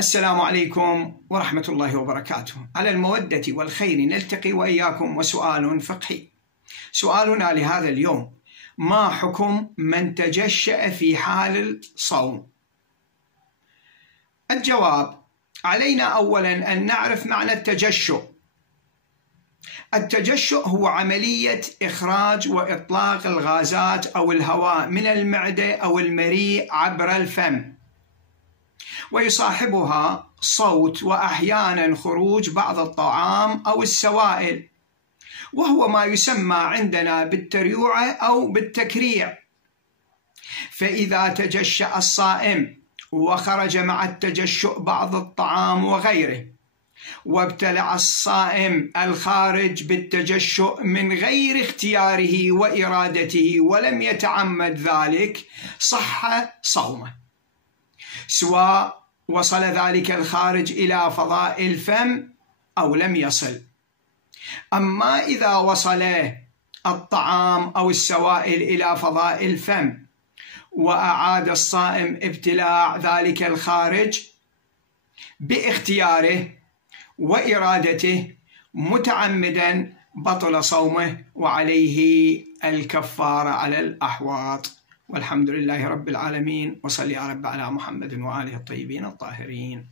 السلام عليكم ورحمة الله وبركاته. على المودة والخير نلتقي وإياكم وسؤال فقهي. سؤالنا لهذا اليوم: ما حكم من تجشأ في حال الصوم؟ الجواب: علينا أولا أن نعرف معنى التجشؤ. التجشؤ هو عملية إخراج وإطلاق الغازات أو الهواء من المعدة أو المريء عبر الفم، ويصاحبها صوت وأحيانا خروج بعض الطعام أو السوائل، وهو ما يسمى عندنا بالتريوعة أو بالتكريع. فإذا تجشأ الصائم وخرج مع التجشؤ بعض الطعام وغيره، وابتلع الصائم الخارج بالتجشؤ من غير اختياره وإرادته ولم يتعمد ذلك، صح صومه، سواء وصل ذلك الخارج إلى فضاء الفم أو لم يصل. أما إذا وصل الطعام أو السوائل إلى فضاء الفم وأعاد الصائم ابتلاع ذلك الخارج باختياره وإرادته متعمدا، بطل صومه وعليه الكفارة على الأحواط. والحمد لله رب العالمين، وصلي يا رب على محمد وآله الطيبين الطاهرين.